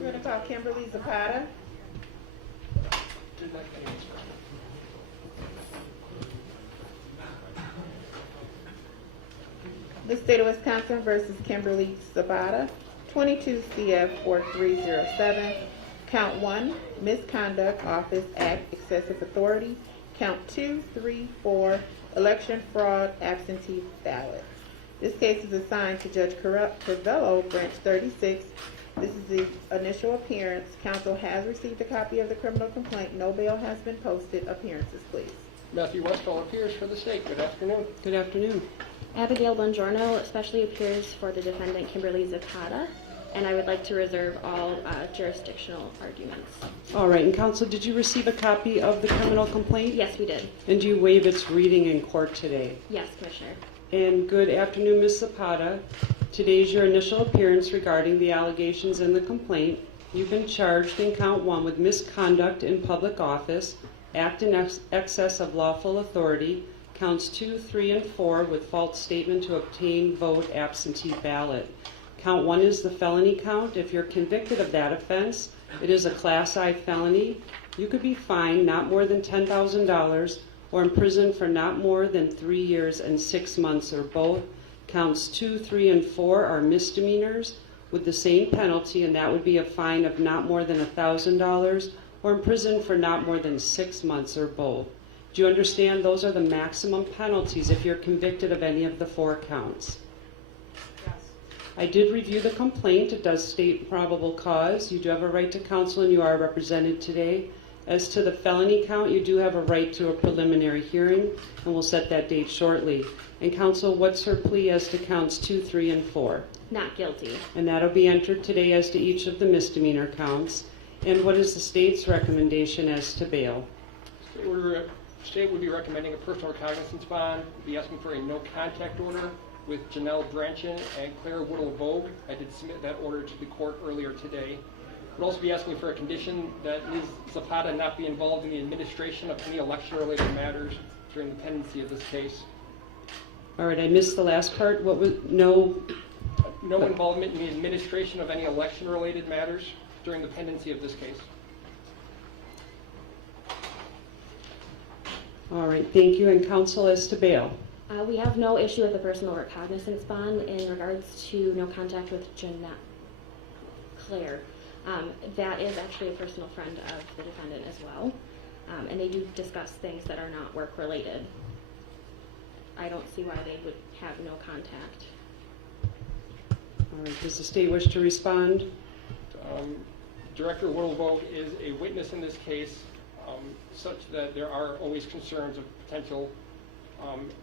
We're going to call Kimberly Zapata. The State of Wisconsin versus Kimberly Zapata, 22 CF 4307. Count 1, Misconduct, Office Act, Excessive Authority. Count 2, 3, 4, Election Fraud, Absentee Ballot. This case is assigned to Judge Carvello, Branch 36. This is the initial appearance. Counsel has received a copy of the criminal complaint. No bail has been posted. Appearances, please. Matthew Westphal appears for the state. Good afternoon. Good afternoon. Abigail Bongiorno especially appears for the defendant Kimberly Zapata, and I would like to reserve all jurisdictional arguments. All right, and counsel, did you receive a copy of the criminal complaint? Yes, we did. And do you waive its reading in court today? Yes, Commissioner. And good afternoon, Ms. Zapata. Today is your initial appearance regarding the allegations in the complaint. You've been charged in count 1 with misconduct in public office, act in excess of lawful authority, counts 2, 3, and 4 with false statement to obtain vote absentee ballot. Count 1 is the felony count. If you're convicted of that offense, it is a Class I felony. You could be fined not more than $10,000 or imprisoned for not more than 3 years and 6 months, or both. Counts 2, 3, and 4 are misdemeanors with the same penalty, and that would be a fine of not more than $1,000 or imprisoned for not more than 6 months, or both. Do you understand those are the maximum penalties if you're convicted of any of the 4 counts? Yes. I did review the complaint. It does state probable cause. You do have a right to counsel, and you are represented today. As to the felony count, you do have a right to a preliminary hearing, and we'll set that date shortly. And counsel, what's her plea as to counts 2, 3, and 4? Not guilty. And that'll be entered today as to each of the misdemeanor counts. And what is the state's recommendation as to bail? State would be recommending a personal recognizance bond, be asking for a no contact order with Janelle Dranchin and Claire Whittle-Vogue. I did submit that order to the court earlier today. Would also be asking for a condition that Ms. Zapata not be involved in the administration of any election-related matters during the pendency of this case. All right, I missed the last part. What was no involvement in the administration of any election-related matters during the pendency of this case. All right, thank you. And counsel, as to bail? We have no issue with the personal recognizance bond in regards to no contact with Claire. That is actually a personal friend of the defendant as well, and they do discuss things that are not work-related. I don't see why they would have no contact. All right, does the state wish to respond? Director Whittle-Vogue is a witness in this case, such that there are always concerns of potential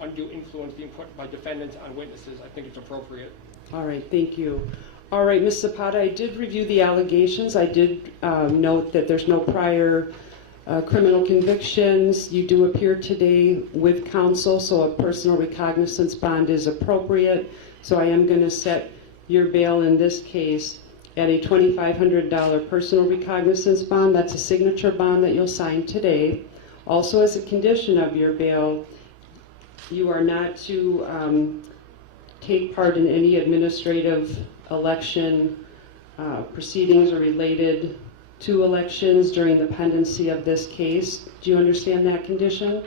undue influence being put by defendants on witnesses. I think it's appropriate. All right, thank you. All right, Ms. Zapata, I did review the allegations. I did note that there's no prior criminal convictions. You do appear today with counsel, so a personal recognizance bond is appropriate. So I am going to set your bail in this case at a $2,500 personal recognizance bond. That's a signature bond that you'll sign today. Also, as a condition of your bail, you are not to take part in any administrative election proceedings or related to elections during the pendency of this case. Do you understand that condition?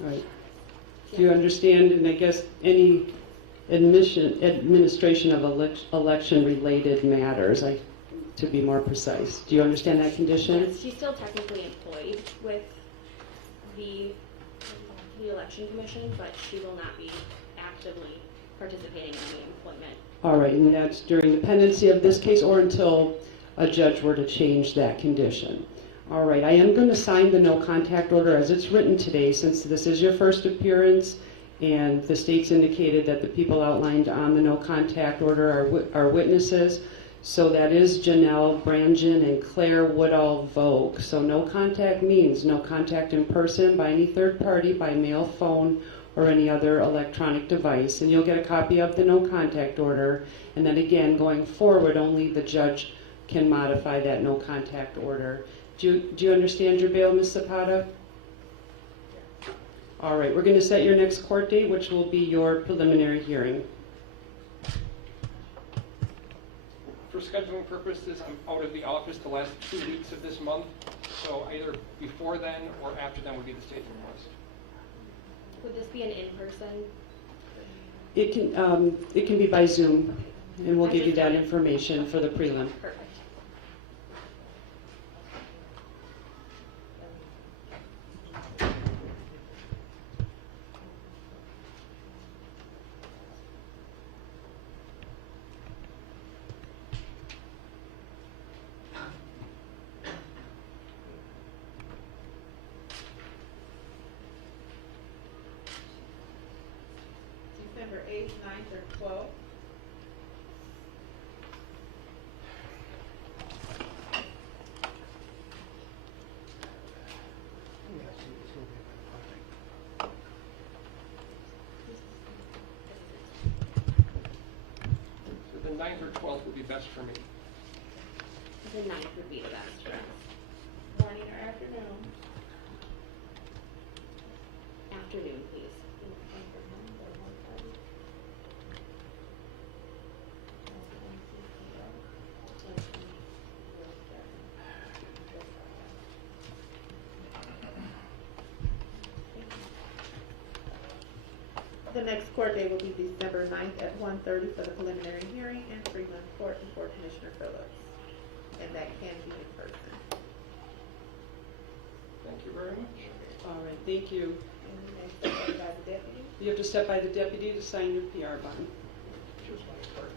Right. Do you understand, and I guess any administration of election-related matters, to be more precise. Do you understand that condition? Yes, she's still technically employed with the Election Commission, but she will not be actively participating in any employment All right, and that's during the pendency of this case or until a judge were to change that condition. All right, I am going to sign the no contact order as it's written today, since this is your first appearance and the state's indicated that the people outlined on the no contact order are witnesses. So that is Janelle Brangen and Claire Woodall Vogue. So no contact means no contact in person by any third party, by mail, phone, or any other electronic device. And you'll get a copy of the no contact order. And then again, going forward, only the judge can modify that no contact order. Do you understand your bail, Ms. Zapata? All right, we're going to set your next court date, which will be your preliminary hearing. For scheduling purposes, I'm out of the office the last 2 weeks of this month, so either before then or after then would be the state's request. Would this be an in-person? It can be by Zoom, and we'll I give you just that wanted- information for the prelim. Perfect. December 8th, 9th, or 12th. So the 9th or 12th would be best for me. The 9th would be the best for us. Morning or afternoon? Afternoon, please. The next court date will be December 9th at 1:30 for the preliminary hearing in Freeman Court before Commissioner Phillips. And that can be in person. Thank you very much. All right, thank you. And the next is by the deputy. You have to step by the deputy to sign your PR bond. Here's my card.